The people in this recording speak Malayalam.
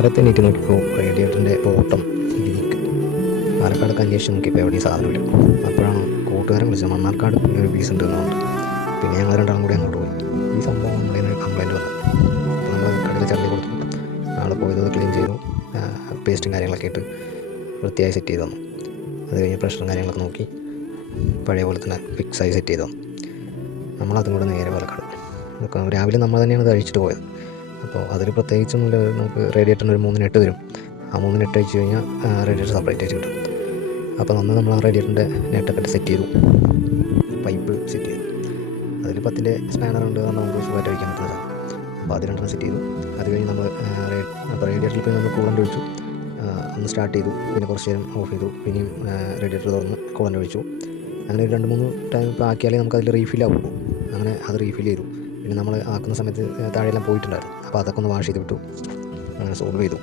കാലത്ത് എനിക്ക് നോക്കിയപ്പോൾ റേഡിയേറ്ററിൻ്റെ ഓട്ടം ലീക്ക് പാലക്കാടൊക്കെ അന്വേഷിച്ച് നോക്കിയപ്പോൾ എവിടെയും സാധനമില്ല. അപ്പോഴാണ് കൂട്ടുകാരൻ വിളിച്ചത്, മണ്ണാർക്കാട് ഒരു പീസ് ഉണ്ട് എന്നുണ്ട്. പിന്നെ ഞങ്ങൾ രണ്ടാളും കൂടി അങ്ങോട്ട് പോയി. ഈ സംഭവം നമ്മുടെ കംപ്ലൈൻറ്റ് വന്നു. അപ്പോൾ നമ്മൾ കടയിൽ ചള്ളി കൊടുത്തു. ആൾ പോയത് ക്ലീൻ ചെയ്തു, പേസ്റ്റും കാര്യങ്ങളൊക്കെ ഇട്ട് വൃത്തിയായി സെറ്റ് ചെയ്ത് തന്നു. അത് കഴിഞ്ഞ് പ്രഷറും കാര്യങ്ങളൊക്കെ നോക്കി പഴയ പോലെ തന്നെ ഫിക്സായി സെറ്റ് ചെയ്ത് തന്നു. നമ്മളതും കൂടെ നേരെ പാലക്കാട് രാവിലെ നമ്മൾ തന്നെയാണ് കഴിച്ചിട്ട് പോയത്. അപ്പോൾ അതിൽ പ്രത്യേകിച്ചൊന്നുമില്ല. നമുക്ക് റേഡിയേറ്ററിന് ഒരു 3 നെട്ട് തരും. ആ 3 നെട്ട് അയച്ചു കഴിഞ്ഞാൽ റേഡിയേറ്റർ സെപ്പറേറ്റ് ആയിട്ട് കിട്ടും. അപ്പോൾ അന്ന് നമ്മൾ ആ റേഡിയേറ്ററിൻ്റെ നെറ്റൊക്കെ സെറ്റ് ചെയ്തു, പൈപ്പ് സെറ്റ് ചെയ്തു. അതിൽ 10ൻ്റെ സ്പാനറുണ്ട്, നമുക്ക് സുഖമായിട്ട് വയ്ക്കാൻ പറ്റുന്നതാണ്. അപ്പോൾ അത് 2 സെറ്റ് ചെയ്തു. അത് കഴിഞ്ഞ് നമ്മൾ റേഡിയേറ്ററിൽ പോയി നമ്മൾ കൂളൻ്റ് ഒഴിച്ചു, ഒന്ന് സ്റ്റാർട്ട് ചെയ്തു. പിന്നെ കുറച്ച് നേരം ഓഫ് ചെയ്തു, പിന്നെയും റേഡിയേറ്റർ തുറന്ന് കൂളൻ്റ് ഒഴിച്ചു. അങ്ങനെ ഒരു 2-3 ടൈം ഇപ്പോൾ ആക്കിയാലേ നമുക്ക് അതിൽ റീഫിൽ ആവുള്ളൂ. അങ്ങനെ അത് റീഫിൽ ചെയ്തു. പിന്നെ നമ്മൾ ആക്കുന്ന സമയത്ത് താഴെയെല്ലാം പോയിട്ടുണ്ടായിരുന്നു. അപ്പോൾ അതൊക്കെ ഒന്ന് വാഷ് ചെയ്ത് വിട്ടു. അങ്ങനെ സോൾവ് ചെയ്തു.